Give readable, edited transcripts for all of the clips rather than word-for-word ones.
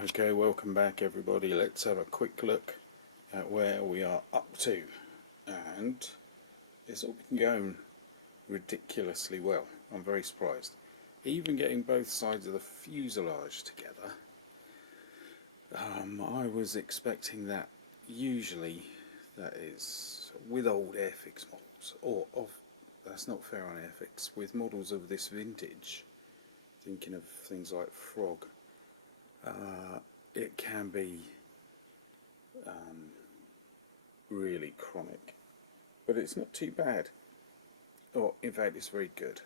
Okay, welcome back everybody. Let's have a quick look at where we are up to. And it's all been going ridiculously well. I'm very surprised. Even getting both sides of the fuselage together, I was expecting that usually, that is, with old Airfix models, or that's not fair on Airfix, with models of this vintage, thinking of things like Frog, it can be really chronic, but it's not too bad, or in fact it's very good.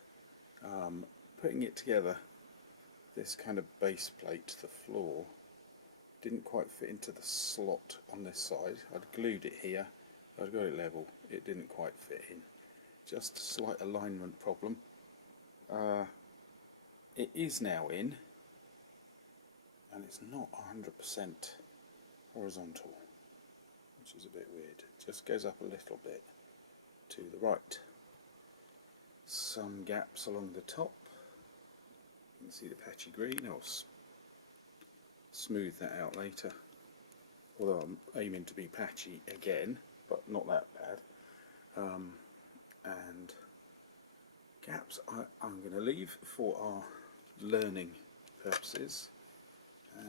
Putting it together, this kind of base plate to the floor didn't quite fit into the slot on this side. I'd glued it here, I'd got it level, it didn't quite fit in. Just a slight alignment problem. It is now in, and it's not 100% horizontal, which is a bit weird. It just goes up a little bit to the right. Some gaps along the top. You can see the patchy green. I'll smooth that out later, although I'm aiming to be patchy again, but not that bad. And gaps I'm going to leave for our learning purposes,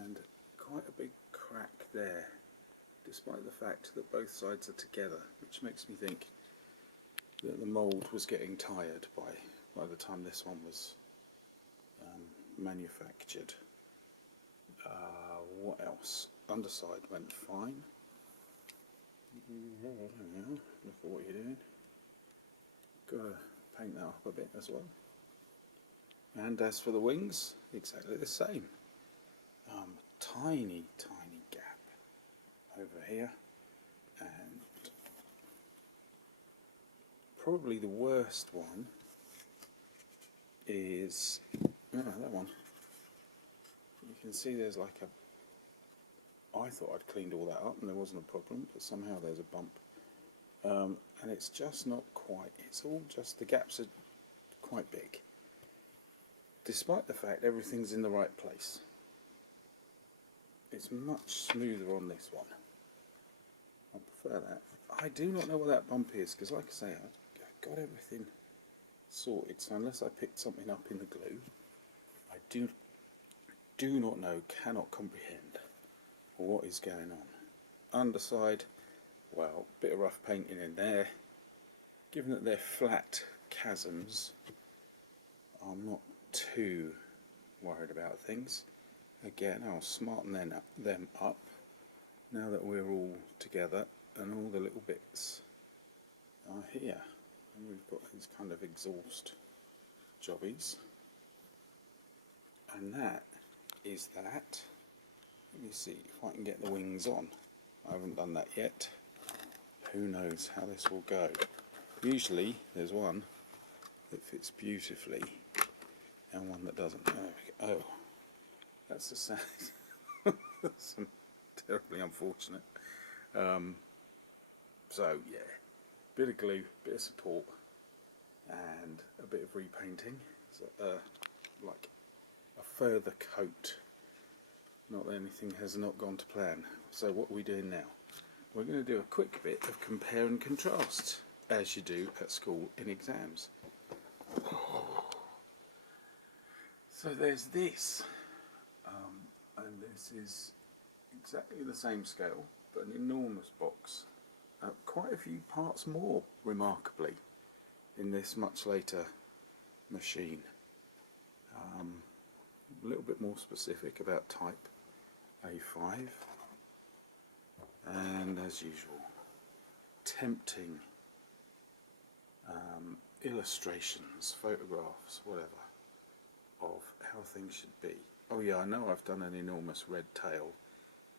and quite a big crack there, despite the fact that both sides are together, which makes me think that the mould was getting tired by the time this one was manufactured. What else? Underside went fine. Look at what you're doing. Got to paint that up a bit as well. And as for the wings, exactly the same. Tiny gap over here, and probably the worst one is that one. You can see there's like I thought I'd cleaned all that up and there wasn't a problem, but somehow there's a bump, and it's just not quite. It's all just the gaps are quite big, despite the fact everything's in the right place. It's much smoother on this one. I prefer that. I do not know what that bump is, because like I say, I've got everything sorted, so unless I picked something up in the glue, I do not know, cannot comprehend what is going on. Underside, well, bit of rough painting in there. Given that they're flat chasms, I'm not too worried about things. Again, I'll smarten them up now that we're all together and all the little bits are here. And we've got these kind of exhaust jobbies. And that is that. Let me see if I can get the wings on. I haven't done that yet. Who knows how this will go. Usually there's one that fits beautifully and one that doesn't. There we go. Oh. That's the sound. That's terribly unfortunate. So yeah, bit of glue, bit of support, and a bit of repainting. So, like a further coat. Not that anything has not gone to plan. So what are we doing now? We're going to do a quick bit of compare and contrast, as you do at school in exams. So there's this. And this is exactly the same scale, but an enormous box. Quite a few parts more, remarkably, in this much later machine. A little bit more specific about type A5, and as usual, tempting illustrations, photographs, whatever, of how things should be. Oh yeah, I know I've done an enormous red tail,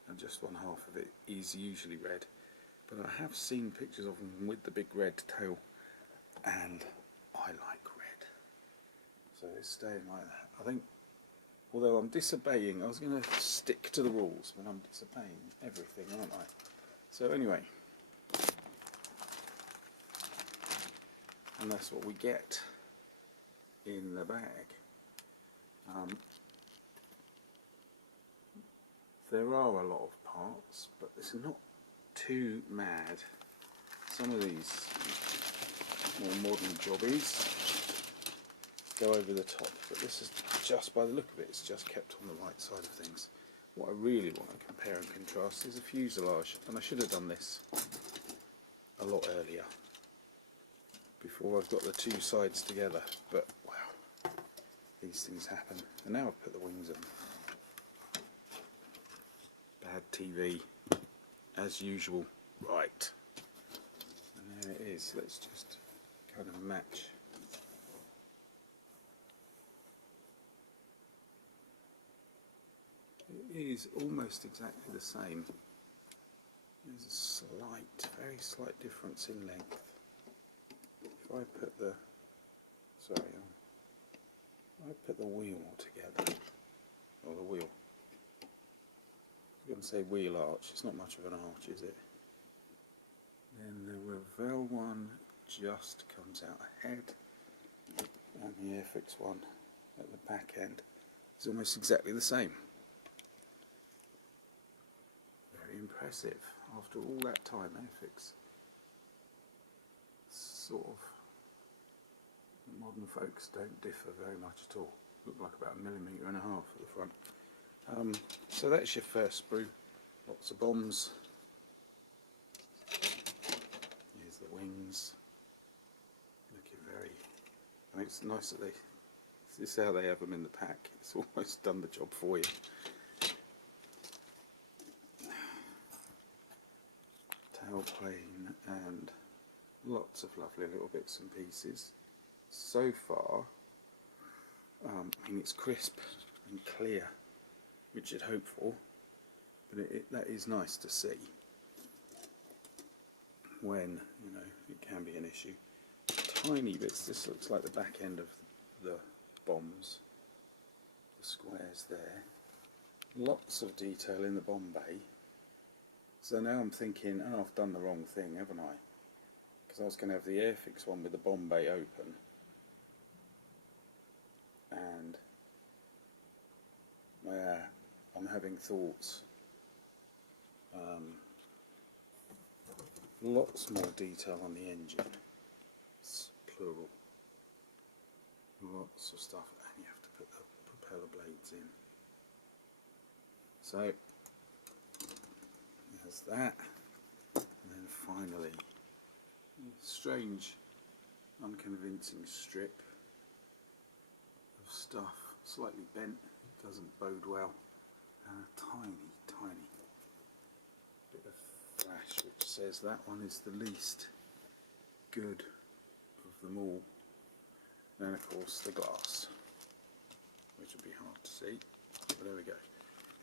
and just one half of it is usually red, but I have seen pictures of them with the big red tail, and I like red. So it's staying like that. I think, although I'm disobeying, I was going to stick to the rules, but I'm disobeying everything, aren't I? So anyway, and that's what we get in the bag. there are a lot of parts, but it's not too mad. Some of these more modern jobbies go over the top, but this is just, by the look of it, it's just kept on the right side of things. What I really want to compare and contrast is a fuselage, and I should have done this a lot earlier, before I've got the two sides together, but wow, these things happen. And now I've put the wings on. Bad TV, as usual. Right, and there it is. Let's just kind of match. It is almost exactly the same. There's a slight, very slight difference in length. If I put the, sorry, I put the wheel together, or the wheel. I was going to say wheel arch. It's not much of an arch, is it? Then the Revell one just comes out ahead, and the Airfix one at the back end is almost exactly the same. Very impressive. After all that time, Airfix sort of, modern folks don't differ very much at all. Look like about 1.5 millimeters at the front. So that's your first sprue. Lots of bombs. Here's the wings. Looking very. I mean, it's nice that this is how they have them in the pack. It's almost done the job for you. Tailplane and lots of lovely little bits and pieces. So far, I mean, it's crisp and clear, which you'd hope for, but that is nice to see when, you know, it can be an issue. Tiny bits. This looks like the back end of the bombs, the squares there. Lots of detail in the bomb bay. So now I'm thinking, oh, I've done the wrong thing, haven't I? Because I was going to have the Airfix one with the bomb bay open, and I'm having thoughts. Lots more detail on the engine. It's plural. Lots of stuff, and you have to put the propeller blades in. So there's that, and then finally, a strange, unconvincing strip of stuff, slightly bent. It doesn't bode well, and a tiny bit of flash which says that one is the least good of them all. And then of course the glass, which would be hard to see, but there we go.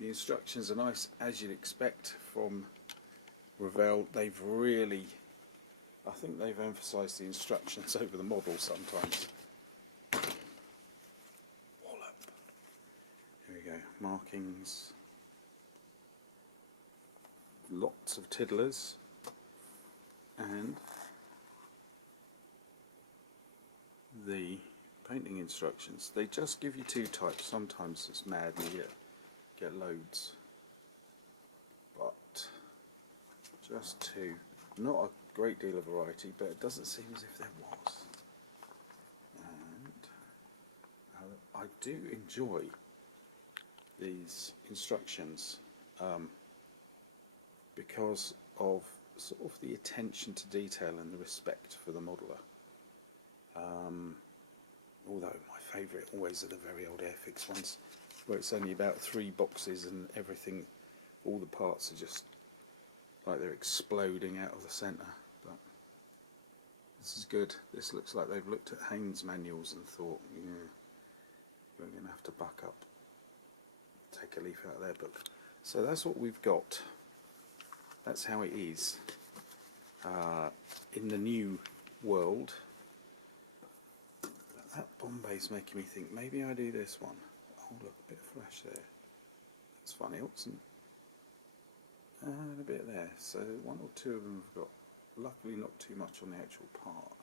The instructions are nice, as you'd expect from Revell. They've really, I think they've emphasised the instructions over the model sometimes. Wallop. Here we go, markings. Lots of tiddlers, and the painting instructions. They just give you two types. Sometimes it's mad and you get loads, but just two. Not a great deal of variety, but it doesn't seem as if there was. And I do enjoy these instructions because of sort of the attention to detail and the respect for the modeller. Although my favourite always are the very old Airfix ones, where it's only about 3 boxes and everything, all the parts are just like they're exploding out of the centre. But this is good. This looks like they've looked at Haynes manuals and thought, yeah, we're going to have to buck up, take a leaf out of their book. So that's what we've got. That's how it is in the new world. That Bombay's making me think maybe I do this one. Oh look, a bit of flash there. That's funny, Watson. And a bit there. So 1 or 2 of them have got, luckily not too much on the actual part.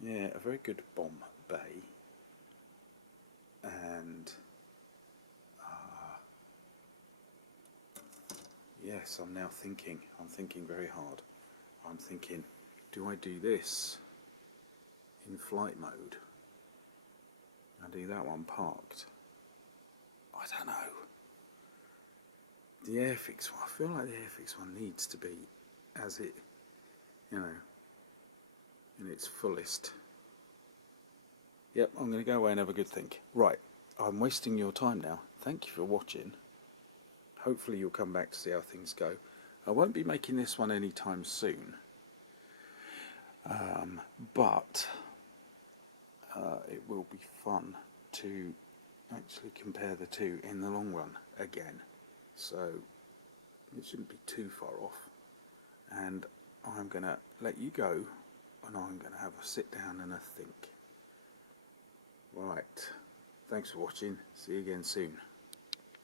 Yeah, a very good bomb bay. And yes, I'm now thinking. I'm thinking very hard. I'm thinking, do I do this in flight mode? I do that one parked. I don't know. The Airfix one, I feel like the Airfix one needs to be as it, you know, in its fullest. Yep, I'm going to go away and have a good think. Right, I'm wasting your time now. Thank you for watching. Hopefully you'll come back to see how things go. I won't be making this one anytime soon. But it will be fun to actually compare the two in the long run again. So it shouldn't be too far off. And I'm going to let you go and I'm going to have a sit down and a think. Right, thanks for watching. See you again soon.